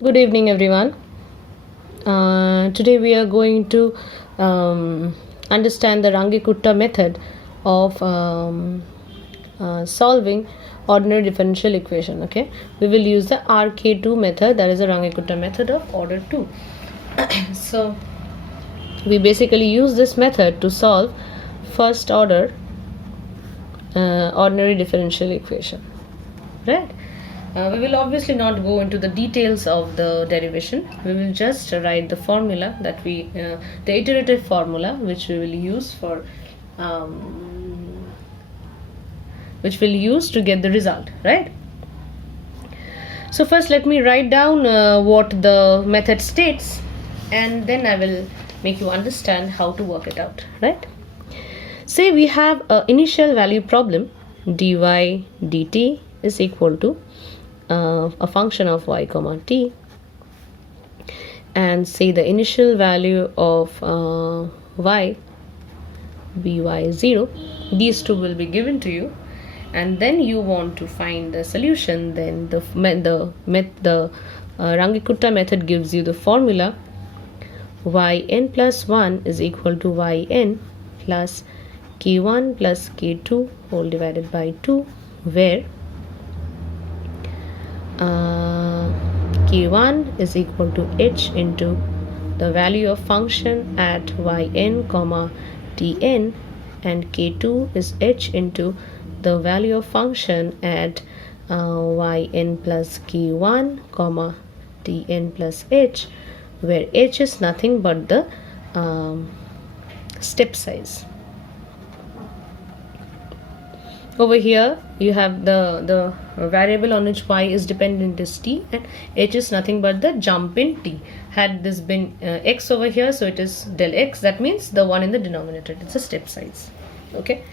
Good evening, everyone. Today we are going to understand the Rangi-Kutta method of solving ordinary differential equation. Okay, we will use the RK2 method, that is the Rangi-Kutta method of order 2. So we basically use this method to solve first order ordinary differential equation, right? We will obviously not go into the details of the derivation. We will just write the formula that the iterative formula which we will use for which we'll use to get the result, right? So first let me write down what the method states, and then I will make you understand how to work it out, right? Say we have an initial value problem, dy dt is equal to a function of y comma t, and say the initial value of y by is 0. These two will be given to you, and then you want to find the solution. Then the Rangi-Kutta method gives you the formula yn plus 1 is equal to yn plus k1 plus k2 whole divided by 2, where k1 is equal to h into the value of function at yn comma tn, and k2 is h into the value of function at yn plus k1 comma tn plus h, where h is nothing but the step size. Over here you have the variable on which y is dependent is t, and h is nothing but the jump in t. Had this been x over here, so it is del x, that means the one in the denominator, it's a step size. Okay,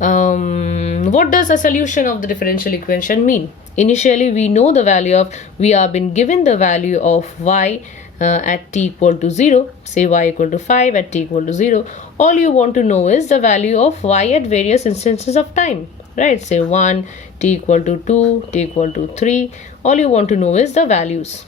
what does a solution of the differential equation mean? Initially we know the value of, we have been given the value of y at t equal to 0, say y equal to 5 at t equal to 0. All you want to know is the value of y at various instances of time, right? Say 1, t equal to 2, t equal to 3. All you want to know is the values,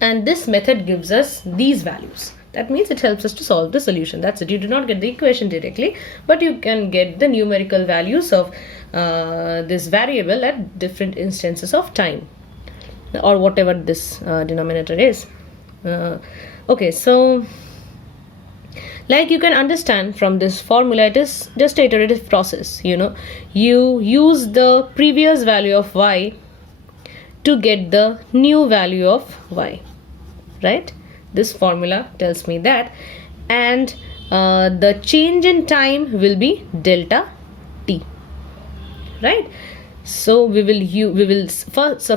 and this method gives us these values. That means it helps us to solve the solution. That's it. You do not get the equation directly, but you can get the numerical values of this variable at different instances of time, or whatever this denominator is. Okay, so like you can understand from this formula, it is just an iterative process. You use the previous value of y to get the new value of y, right? This formula tells me that, and the change in time will be delta t, right? So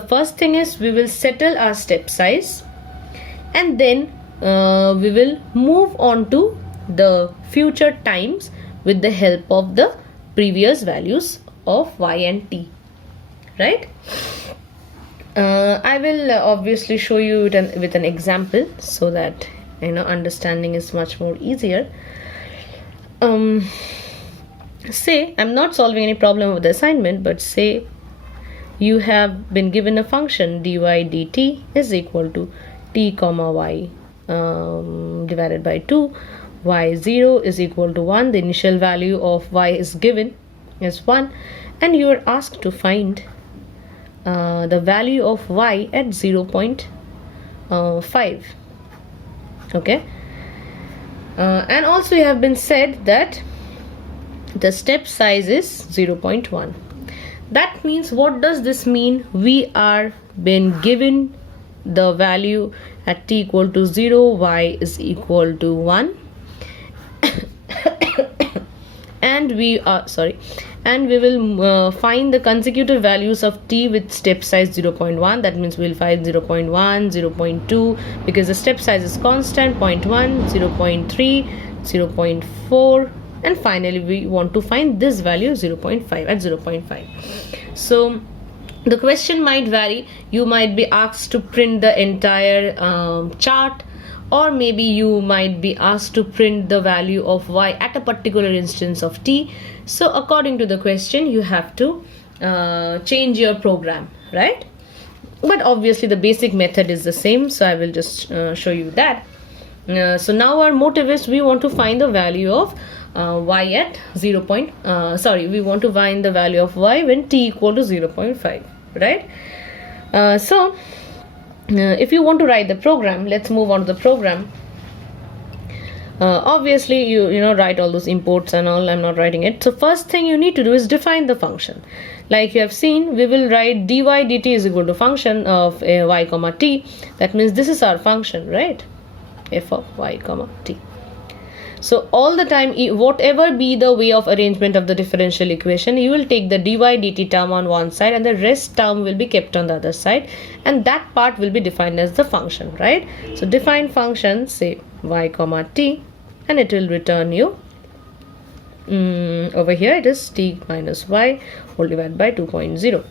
first thing is we will settle our step size, and then we will move on to the future times with the help of the previous values of y and t, right? I will obviously show you it with an example, so that understanding is much more easier. Say I'm not solving any problem with the assignment, but say you have been given a function dy dt is equal to t comma y divided by 2, y0 is equal to 1. The initial value of y is given as 1, and you are asked to find the value of y at 0.5. Okay, and also you have been said that the step size is 0.1. That means, what does this mean? We are been given the value at t equal to 0, y is equal to 1, and we will find the consecutive values of t with step size 0.1. That means we'll find 0.1, 0.2, because the step size is constant, 0.1, 0.3, 0.4, and finally we want to find this value 0.5 at 0.5. So the question might vary. You might be asked to print the entire chart, or maybe you might be asked to print the value of y at a particular instance of t. So according to the question, you have to change your program, right? But obviously the basic method is the same, so I will just show you that. So now our motive is we want to find the value of y at we want to find the value of y when t equal to 0.5, right? If you want to write the program, let's move on to the program. Obviously you know, write all those imports and all. I'm not writing it. So first thing you need to do is define the function. Like you have seen, we will write dy dt is equal to function of y comma t. That means this is our function, right? F of y comma t. So all the time, whatever be the way of arrangement of the differential equation, you will take the dy dt term on one side and the rest term will be kept on the other side, and that part will be defined as the function, right? So define function, say y comma t, and it will return you over here it is t minus y whole divided by 2.0,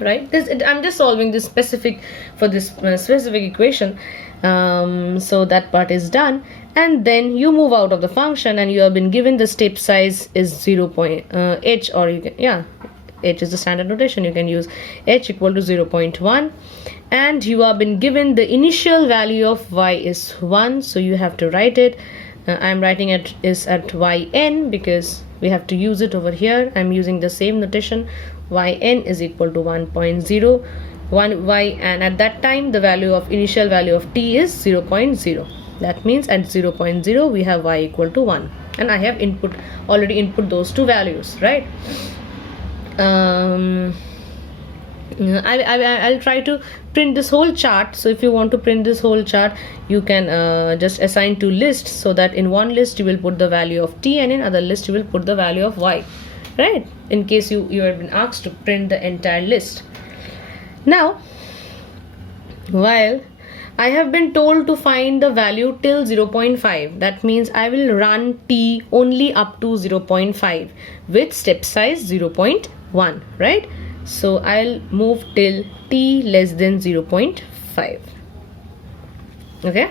right? I'm just solving this specific for this specific equation. So that part is done, and then you move out of the function and you have been given the step size is 0. H, or you can, h is the standard notation, you can use h equal to 0.1, and you have been given the initial value of y is 1, so you have to write it. I'm writing it is at yn because we have to use it over here. I'm using the same notation. Yn is equal to 1.0 y, and at that time the initial value of t is 0.0. That means at 0.0 we have y equal to 1, and I have already input those two values, right? I'll try to print this whole chart. So if you want to print this whole chart, you can just assign two lists, so that in one list you will put the value of t and in other list you will put the value of y, right? In case you have been asked to print the entire list. Now, while I have been told to find the value till 0.5, that means I will run t only up to 0.5 with step size 0.1, right? So I'll move till t less than 0.5. Okay.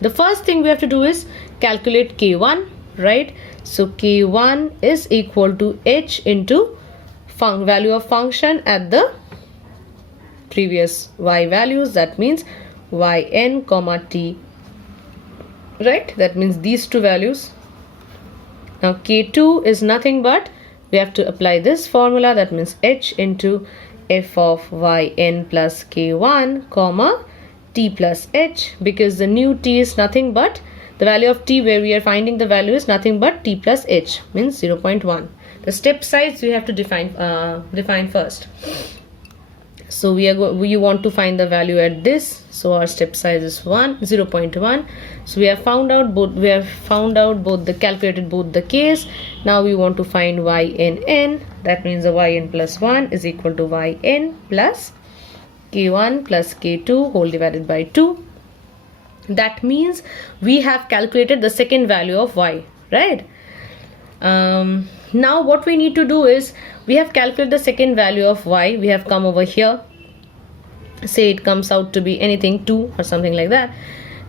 The first thing we have to do is calculate k1, right? So k1 is equal to h into value of function at the previous y values. That means yn comma t, right? That means these two values. Now k2 is nothing but we have to apply this formula, that means h into f of yn plus k1 comma t plus h, because the new t is nothing but the value of t where we are finding the value is nothing but t plus h, means 0.1. The step size we have to define first. So you want to find the value at this, so our step size is 0.1. So we have found out both calculated both the k's. Now we want to find yn, that means the yn plus 1 is equal to yn plus k1 plus k2 whole divided by 2. That means we have calculated the second value of y, right? Now what we need to do is, we have calculated the second value of y. We have come over here, say it comes out to be anything 2 or something like that.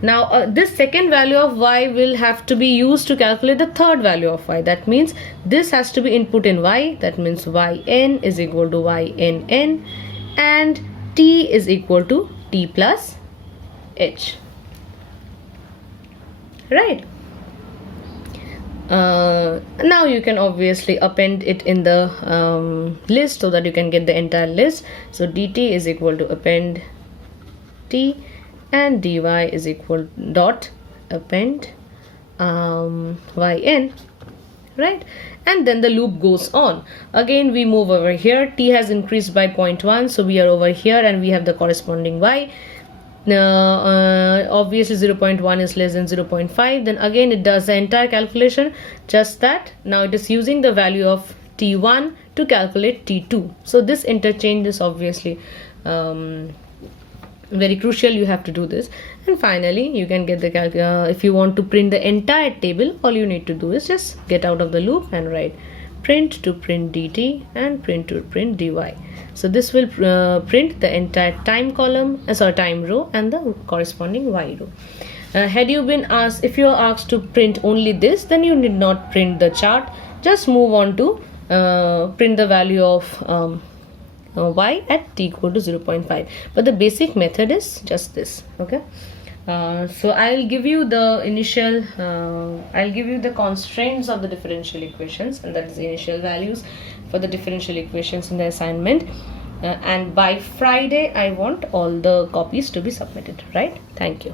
Now this second value of y will have to be used to calculate the third value of y. That means this has to be input in y. That means yn is equal to ynn, and t is equal to t plus h, right? Now you can obviously append it in the list so that you can get the entire list. So dt is equal to append t, and dy is equal dot append yn, right? And then the loop goes on. Again we move over here, t has increased by 0.1, so we are over here and we have the corresponding y. Obviously 0.1 is less than 0.5, then again it does the entire calculation, just that now it is using the value of t1 to calculate t2. So this interchange is obviously very crucial. You have to do this, and finally you can get the if you want to print the entire table, all you need to do is just get out of the loop and write print to print dt and print to print dy. So this will print the entire time column, time row and the corresponding y row. Had you been asked, if you are asked to print only this, then you need not print the chart. Just move on to print the value of y at t equal to 0.5. But the basic method is just this. Okay. So I'll give you the initial, I'll give you the constraints of the differential equations, and that is the initial values for the differential equations in the assignment. And by Friday, I want all the copies to be submitted, right? Thank you.